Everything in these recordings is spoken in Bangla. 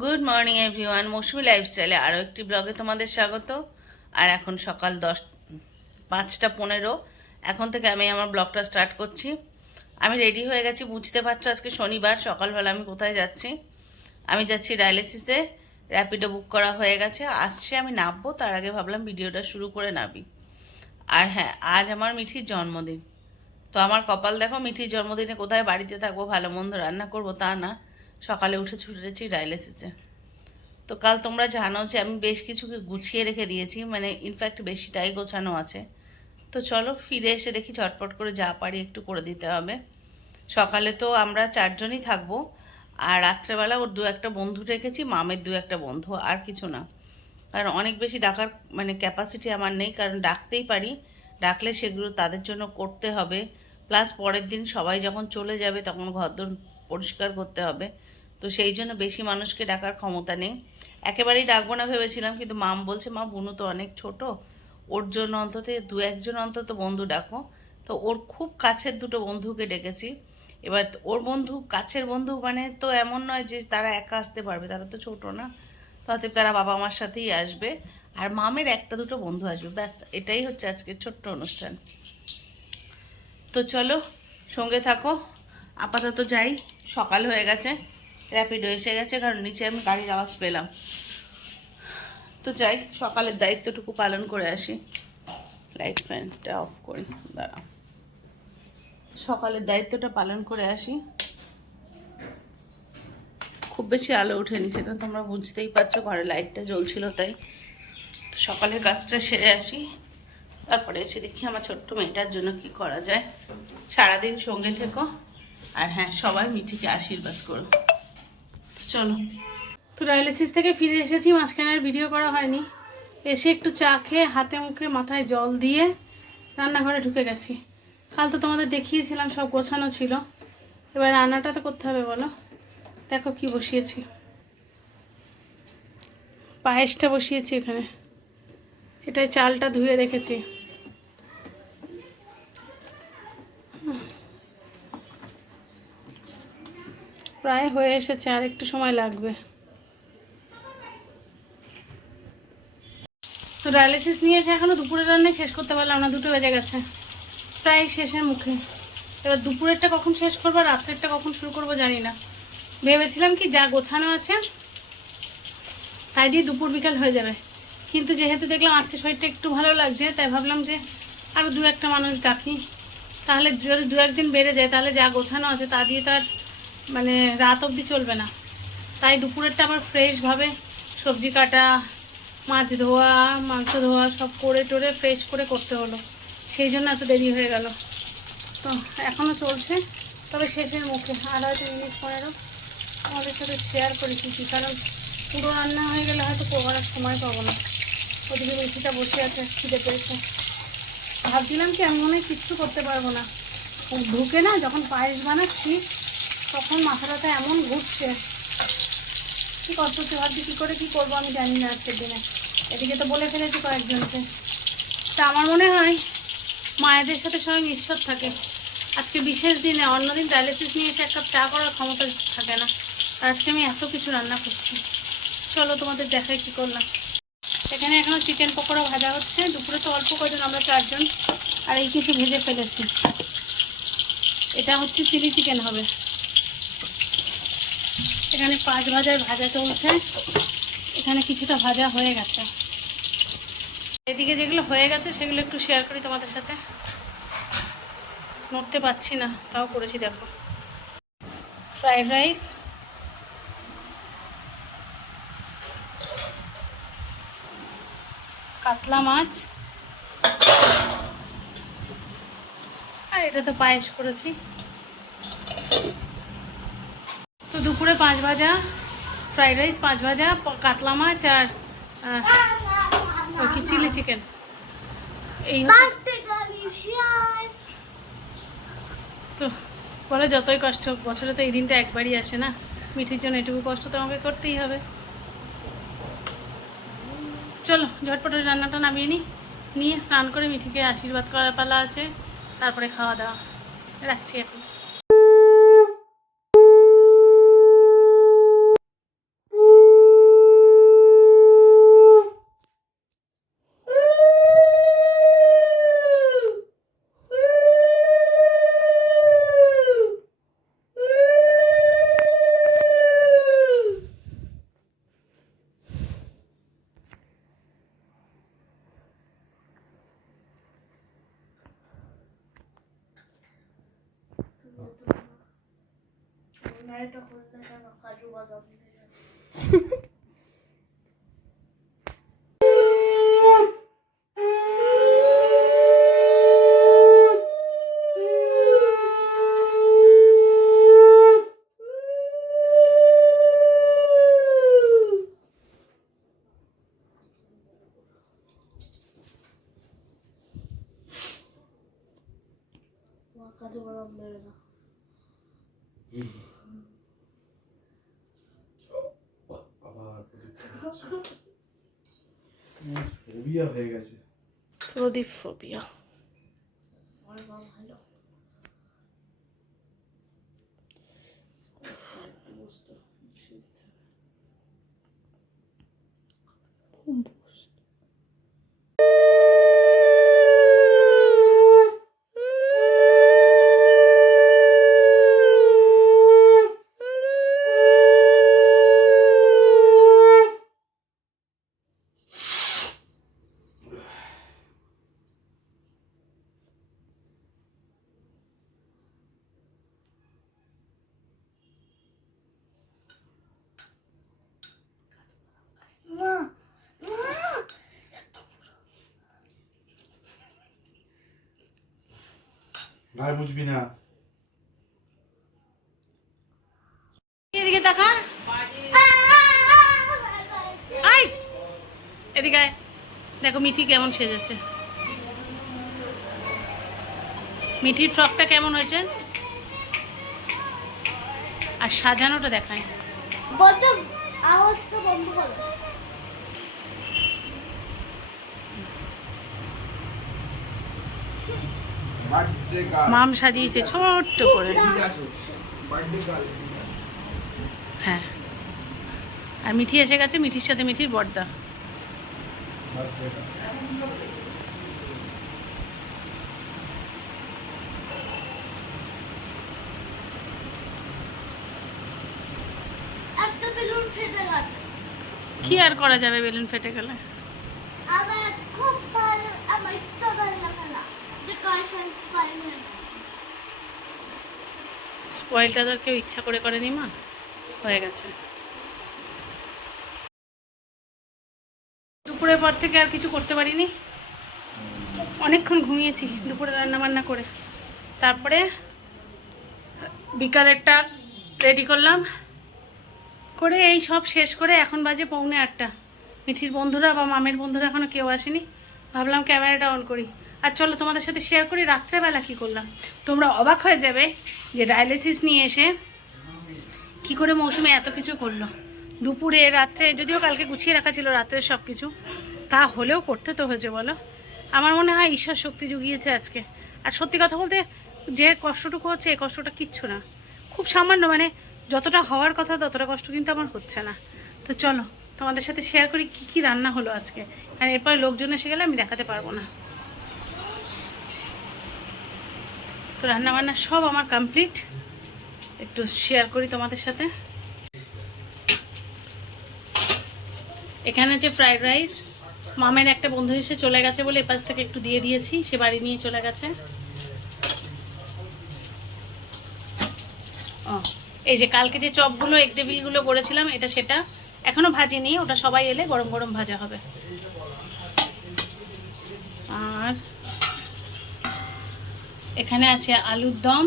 গুড মর্নিং এভরিওয়ান মৌসুমি লাইফস্টাইলে আরও একটি ব্লগে তোমাদের স্বাগত। আর এখন সকাল দশ, পাঁচটা পনেরো। এখন থেকে আমি আমার ব্লগটা স্টার্ট করছি। আমি রেডি হয়ে গেছি। বুঝতে পারছ আজকে শনিবার, সকালবেলা আমি কোথায় যাচ্ছি? আমি যাচ্ছি ডায়ালিসিসে র্যাপিডো বুক করা হয়ে গেছে। আসছে, আমি নামবো। তার আগে ভাবলাম ভিডিওটা শুরু করে নাবি আর হ্যাঁ আজ আমার মিঠির জন্মদিন। তো আমার কপাল দেখো, মিঠির জন্মদিনে কোথায় বাড়িতে থাকব, ভালো মন্দ রান্না করব তা না। সকালে উঠে ছুটে ছুটেছি ডায়ালিসিসে তো কাল তোমরা জানো যে আমি বেশ কিছুকে গুছিয়ে রেখে দিয়েছি মানে ইনফ্যাক্ট বেশিটাই গোছানো আছে। তো চলো ফিরে এসে দেখি ঝটপট করে যা পারি একটু করে দিতে হবে। সকালে তো আমরা চারজনই থাকব, আর রাত্রেবেলা ওর দু একটা বন্ধু রেখেছি, মামের দু একটা বন্ধু, আর কিছু না। কারণ অনেক বেশি ডাকার মানে ক্যাপাসিটি আমার নেই, কারণ ডাকতেই পারি, ডাকলে সেগুলো তাদের জন্য করতে হবে। প্লাস পরের দিন সবাই যখন চলে যাবে, তখন ঘরদোর পরিষ্কার করতে হবে। তো সেই জন্য বেশি মানুষকে ডাকার ক্ষমতা নেই। একেবারেই ডাকবো না ভেবেছিলাম, কিন্তু মাম বলছে, মা, বুনু তো অনেক ছোট। ওর জন্য অন্তত, দু একজন অন্তত বন্ধু ডাকো। তো ওর খুব কাছের দুটো বন্ধুকে ডেকেছি। এবার ওর বন্ধু, কাছের বন্ধু মানে তো এমন নয় যে তারা একা আসতে পারবে, তারা তো ছোট না। তো অতএব তারা বাবা মার সাথেই আসবে। আর মামের একটা দুটো বন্ধু আসবে। ব্যাস, এটাই হচ্ছে আজকে ছোট্ট অনুষ্ঠান। তো চলো, সঙ্গে থাকো। আপাতত যাই, সকাল হয়ে গেছে। র্যাপিডো এসে গেছে, কারণ নিচে আমি গাড়ির আওয়াজ পেলাম। তো যাই, সকালের দায়িত্বটুকু পালন করে আসি। লাইট ফ্যানটা অফ করি, দাঁড়াও। সকালের দায়িত্বটা পালন করে আসি। খুব বেশি আলো ওঠেনি, সেটা তোমরা বুঝতেই পারছ, ঘরে লাইটটা জ্বলছিল তাই। সকালের কাজটা সেরে আসি। তারপরে এসে দেখি আমার ছোট্ট মেয়েটার জন্য কি করা যায়। সারাদিন সঙ্গে থেকো। আর হ্যাঁ সবাই মিঠিকে আশীর্বাদ করো। চলো। তো ডায়ালিসিস থেকে ফিরে এসেছি, মাঝখানে আর ভিডিও করা হয়নি। এসে একটু চা খেয়ে হাতে মুখে মাথায় জল দিয়ে রান্নাঘরে ঢুকে গেছি। কাল তো তোমাদের দেখিয়েছিলাম, সব গোছানো ছিল। এবার রান্নাটা তো করতে হবে, বলো। দেখো কি বসিয়েছি। পায়েসটা বসিয়েছি এখানে। এটাই চালটা ধুয়ে রেখেছি। প্রায় হয়ে এসেছে, আর একটু সময় লাগবে। তো ডায়ালিসিস নিয়ে এসে এখনও দুপুরের রান্নাই শেষ করতে পারলাম না, দুটো বেজে গেছে। প্রায় শেষের মুখে। এবার দুপুরেরটা কখন শেষ করব রাত্রেরটা কখন শুরু করব জানি না। ভেবেছিলাম কি যা গোছানো আছে, তাই দিয়ে দুপুর বিকাল হয়ে যাবে। কিন্তু যেহেতু দেখলাম আজকে শরীরটা একটু ভালো লাগছে, তাই ভাবলাম যে আরও দু একটা মানুষ ডাকি। তাহলে যদি দু একদিন বেড়ে যায়, তাহলে যা গোছানো আছে তা দিয়ে তার মানে রাত অবধি চলবে না। তাই দুপুরেরটা আবার ফ্রেশভাবে সবজি কাটা, মাছ ধোয়া, মাংস ধোয়া সব করে টোরে ফ্রেশ করে করতে হলো। সেই জন্য এত দেরি হয়ে গেল। তো এখনও চলছে, তবে শেষের মুখে। আর হয়তো মিনিট পনেরো। আমাদের সাথে শেয়ার করি কী, কারণ পুরো রান্না হয়ে গেলে হয়তো করার সময় পাবো না। ওদিকে মেথিটা বসে আছে, খিদে পেয়েছে। ভাবছিলাম কি আমি মনে হয় কিচ্ছু করতে পারব না। ঢুকে না, যখন পায়েস বানাচ্ছি তখন মাথাটাতে এমন ঘুরছে। কি করতেছি ভাবছি, কী করে কী করব আমি জানি না আজকের দিনে। এদিকে তো বলে ফেলেছি কয়েকজনকে। তা আমার মনে হয় মায়েদের সাথে স্বয়ং ঈশ্বর থাকে। আজকে বিশেষ দিনে, অন্যদিন ডায়ালিসিস নিয়ে এসে এক কাপ চা করার ক্ষমতা থাকে না। আর আজকে আমি এত কিছু রান্না করছি। চলো তোমাদের দেখাই কী করলাম। এখানে এখনও চিকেন পকোড়া ভাজা হচ্ছে। দুপুরে তো অল্প কজন আমরা চারজন। আর এই কিছু ভেজে ফেলেছি। এটা হচ্ছে চিলি চিকেন হবে। এখানে পাঁচ ভাজার ভাজা চলছে। এখানে কিছুটা ভাজা হয়ে গেছে। এদিকে যেগুলো হয়ে গেছে, সেগুলো একটু শেয়ার করি তোমাদের সাথে। নড়তে পারছি না, তাও করেছি, দেখো। ফ্রাইড রাইস কাতলা মাছ। আর এটা তো পায়েস করেছি তো দুপুরে পাঁচ ভাজা ফ্রাইড রাইস পাঁচ ভাজা কাতলা মাছ আর কি চিলি চিকেন এই তো, বলে যতই কষ্ট বছরে তো এই দিনটা একবারই আসে না। মিঠির জন্য এটুকু কষ্ট তো আমাকে করতেই হবে। চলো, ঝটপট রান্নাটা নামিয়ে নিই নিয়ে স্নান করে মিঠিকে আশীর্বাদ করার পালা আছে। তারপরে খাওয়া দাওয়া। রাখছি এখন করলে কেন কাজু বাদাম দিয়ে মা কাজু বাদাম দেবে না আবার ফোবিয়া হয়ে গেছে। প্রদীপ ফোবিয়া আমার মা ভালো? গায়ে বুঝবি না। এদিকে তাকা। এদিকে দেখো মিঠি কেমন সেজেছে। মিঠির ফ্রকটা কেমন হয়েছে? আর সাজানোটা দেখায়। বন্ধ আওয়াজটা বন্ধ করো বার্থডে গার্ল মাম সাজিয়েছে ছোট্ট করে। হ্যাঁ। আর মিঠি এসে গেছে মিঠির সাথে মিঠির বর্দা। কি আর করা যাবে বেলুন ফেটে গেলে? আমার খুব ভালো আমার তো ভালো লাগে না বিকজ আই স্পাইডার স্পয়েলটা তো কেউ ইচ্ছা করে করেনি, মা। হয়ে গেছে। দুপুরের পর থেকে আর কিছু করতে পারিনি। অনেকক্ষণ ঘুমিয়েছি দুপুরে রান্না বান্না করে। তারপরে বিকালেরটা রেডি করলাম। করে এই সব শেষ করে এখন বাজে পৌনে আটটা। মিঠির বন্ধুরা বা মামের বন্ধুরা এখনও কেউ আসেনি। ভাবলাম ক্যামেরাটা অন করি। আর চলো তোমাদের সাথে শেয়ার করি, রাত্রেবেলা কী করলাম? তোমরা অবাক হয়ে যাবে যে ডায়ালিসিস নিয়ে এসে কি করে মৌসুমে এত কিছু করল। দুপুরে, রাত্রে, যদিও কালকে গুছিয়ে রাখা ছিল রাত্রের সব কিছু তা হলেও করতে তো হয়েছে বলো। আমার মনে হয় ঈশ্বর শক্তি জুগিয়েছে আজকে। আর সত্যি কথা বলতে, যে কষ্টটুকু হচ্ছে, এই কষ্টটা কিচ্ছু না। খুব সামান্য মানে যতটা হওয়ার কথা, ততটা কষ্ট কিন্তু আমার হচ্ছে না। তো চলো, তোমাদের সাথে শেয়ার করি কি কি রান্না হলো আজকে। আর এরপরে লোকজন এসে গেলে আমি দেখাতে পারব না। তো রান্না বান্না সব আমার কমপ্লিট একটু শেয়ার করি তোমাদের সাথে। এখানে হচ্ছে ফ্রাইড রাইস মামের একটা বন্ধু এসে চলে গেছে বলে এপাশ থেকে একটু দিয়ে দিয়েছি, সে বাড়ি নিয়ে চলে গেছে। ও, এই যে কালকে যে চপগুলো এগ টেবিলগুলো করেছিলাম, এটা সেটা এখনও ভাজিনি ওটা সবাই এলে গরম গরম ভাজা হবে। আর এখানে আছে আলুর দম।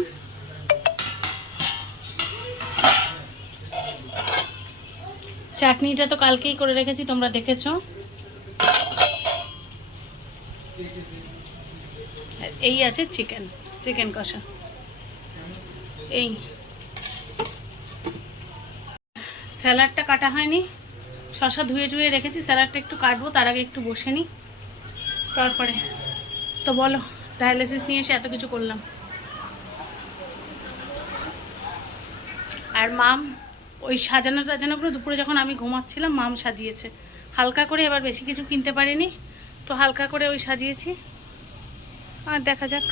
চাটনিটা তো কালকেই করে রেখেছি, তোমরা দেখেছ। এই আছে চিকেন চিকেন কষা। এই। স্যালাডটা কাটা হয়নি। শশা ধুয়ে ধুয়ে রেখেছি, স্যালাডটা একটু কাটবো, তার আগে একটু বসে নিই তারপরে, তো বলো। ডায়ালিসিস নিয়ে এসে এত কিছু করলাম। আর মাম, ওই সাজানো টাজানোগুলো দুপুরে যখন আমি ঘুমাচ্ছিলাম, মাম সাজিয়েছে। হালকা করে এবার বেশি কিছু কিনতে পারিনি, তো হালকা করে ওই সাজিয়েছি। আর দেখা যাক,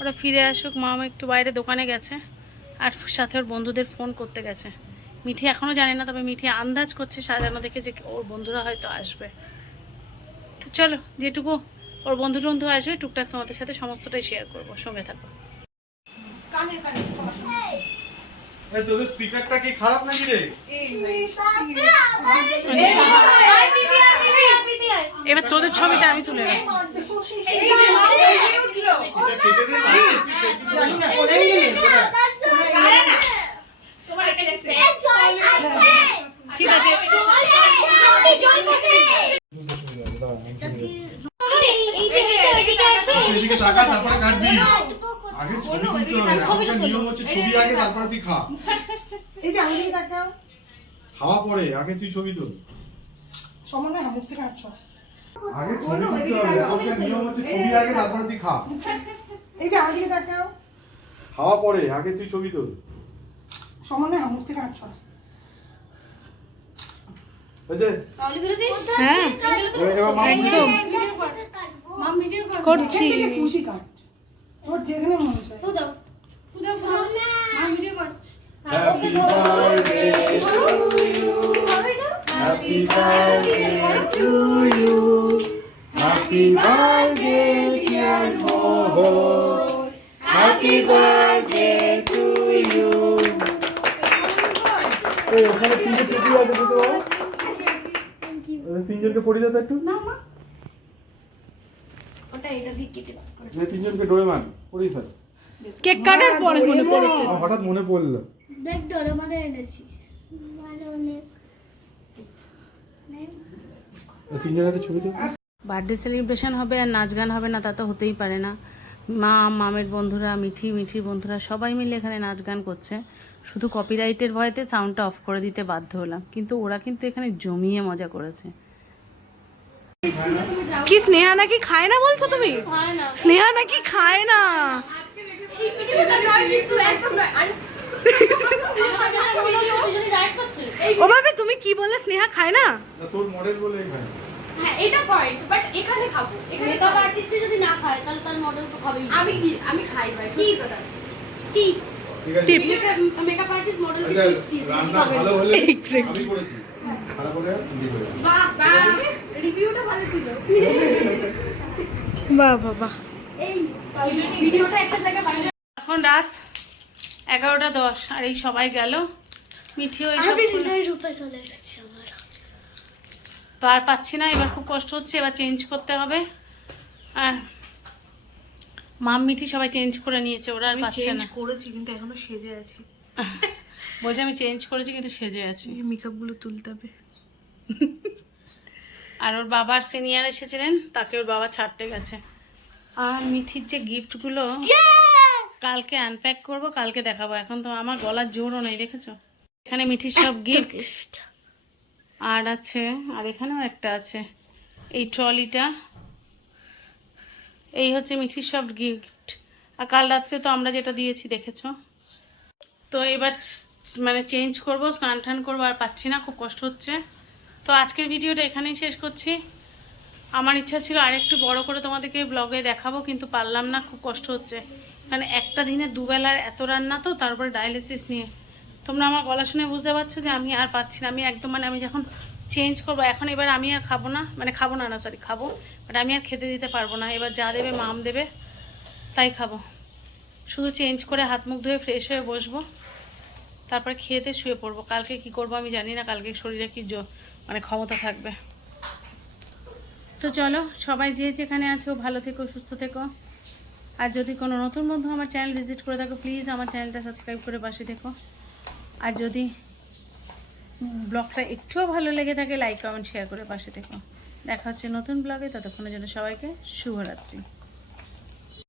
ওরা ফিরে আসুক। মাম একটু বাইরে দোকানে গেছে, আর সাথে ওর বন্ধুদের ফোন করতে গেছে। মিঠি এখনও জানে না, তবে মিঠি আন্দাজ করছে সাজানো দেখে যে ওর বন্ধুরা হয়তো আসবে। তো চলো, যেটুকু ওর বন্ধু টন্ধু আসবে টুকটাক তোমাদের সাথে সমস্তটাই শেয়ার করব সঙ্গে থাকো কানে কানে এ তোদের স্পিকারটা কি খারাপ নাকি রে এবার তোদের ছবিটা আমি তুলে ঠিক আছে এদিকে টাকা তারপরে কাটবি। আগে ছবি তুলতে হবে নিয়ম হচ্ছে ছবি আগে তারপরে তুই খা। এই যে আমি দিকে তাকাও। খাওয়া পরে আগে তুই ছবি তোল। সমন্বয় মুখ থেকে ছড়া। আগে ছবি তুলতে হবে এখনকার নিয়ম হচ্ছে ছবি আগে তারপরে তুই খা। এই যে আমার দিকে তাকাও। খাওয়া পরে আগে তুই ছবি তোল। সমন্বয় মুখ থেকে হ্যাঁ। একদম। মাম ভিডিও করছি খুশি কাট তোর যেখানে মন চায় ফুদা ফুদা মাম ভিডিও কর happy birthday happy birthday to you happy birthday dear Mohan happy birthday to you ওখানে তিনটে টুপি আছে দিতে পারো ওই তিনজনকে পড়িয়ে দাও তো একটু যে তিনজনকে ডোরে মান পড়িয়ে ফেল। কেক কাটার পরে মনে পড়েছে। হঠাৎ মনে পড়ল। দেখ ডরে মানে এনেছি। ভালো অনেক ওই তিনজনের ছবি তো বার্থডে সেলিব্রেশন হবে আর নাচ গান হবে না তা তো হতেই পারে না। মা মামের বন্ধুরা মিঠি মিঠির বন্ধুরা সবাই মিলে এখানে নাচ গান করছে। শুধু কপিরাইটের ভয়েতে সাউন্ডটা অফ করে দিতে বাধ্য হলাম। কিন্তু ওরা কিন্তু এখানে জমিয়ে মজা করেছে। কি স্নেহা নাকি খায় না বলছো তুমি? স্নেহা নাকি খায় না? ও ভাবে তুমি কি বললে স্নেহা খায় না? না, তোর মডেল বলে এখানে হ্যাঁ এটা পয়েন্ট বাট এখানে খাব এখানে মেকআপ আর্টিস্ট যদি না খায় তাহলে তার মডেল তো খাবেই আমি আমি খাই ভাই সত্যি কথা। টিপস আছে। মেকআপ আর্টিস্ট মডেল টিপস দিয়েছে রান্না ভালো হলে আমি করেছি। খারাপ হলে তুমি বাহ বা রিভিউটা ভালো ছিল। বাহ বাবা এই ভিডিওটা একটা জায়গায় বানিয়ে এখন রাত এগারোটা দশ আর এই সবাই গেল। এসেছি আমার তো আর পাচ্ছি না এবার খুব কষ্ট হচ্ছে এবার চেঞ্জ করতে হবে। আর মাম মিঠি সবাই চেঞ্জ করে নিয়েছে ওরা আর পাচ্ছে না। করেছি কিন্তু এখনও সেজে আছি। বলছে আমি চেঞ্জ করেছি কিন্তু সেজে আছি। মেকআপগুলো তুলতে হবে। আর ওর বাবার সিনিয়র এসেছিলেন তাকে ওর বাবা ছাড়তে গেছে। আর মিঠির যে গিফটগুলো কালকে আনপ্যাক করব কালকে দেখাবো। এখন তো আমার গলার জোরও নেই দেখেছ? এখানে মিঠির সব গিফট আর আছে আর এখানেও একটা আছে। এই ট্রলিটা এই হচ্ছে মিঠির সব গিফট আর কাল রাত্রে তো আমরা যেটা দিয়েছি দেখেছ? তো এবার মানে চেঞ্জ করব স্নান টান করব আর পাচ্ছি না খুব কষ্ট হচ্ছে। তো আজকের ভিডিওটা এখানেই শেষ করছি। আমার ইচ্ছা ছিল আরেকটু বড় করে তোমাদেরকে ব্লগে দেখাবো, কিন্তু পারলাম না, খুব কষ্ট হচ্ছে। মানে একটা দিনে দুবেলার এত রান্না তো তারপরে ডায়ালিসিস নিয়ে। তোমরা আমার গলা শুনে বুঝতে পারছ যে আমি আর পারছি না। আমি একদম মানে আমি যখন চেঞ্জ করব, এখন এবার আমি আর খাব না মানে খাব না না সরি খাব। বাট আমি আর খেতে দিতে পারব না। এবার যা দেবে মাম দেবে, তাই খাব। শুধু চেঞ্জ করে হাত মুখ ধুয়ে ফ্রেশ হয়ে বসবো। তারপর খেতে শুয়ে পড়ব। কালকে কি করব আমি জানি না, কালকে শরীরে কি মানে ক্ষমতা থাকবে। তো চলো, সবাই যে যেখানে আছো, ভালো থেকো, সুস্থ থেকো। আর যদি কোনো নতুন বন্ধু আমার চ্যানেল ভিজিট করে থাকো প্লিজ আমার চ্যানেলটা সাবস্ক্রাইব করে পাশে থেকো। আর যদি ব্লগটা একটুও ভালো লেগে থাকে লাইক কমেন্ট শেয়ার করে পাশে থেকো। দেখা হচ্ছে নতুন ব্লগে, ততক্ষণের জন্য সবাইকে শুভরাত্রি।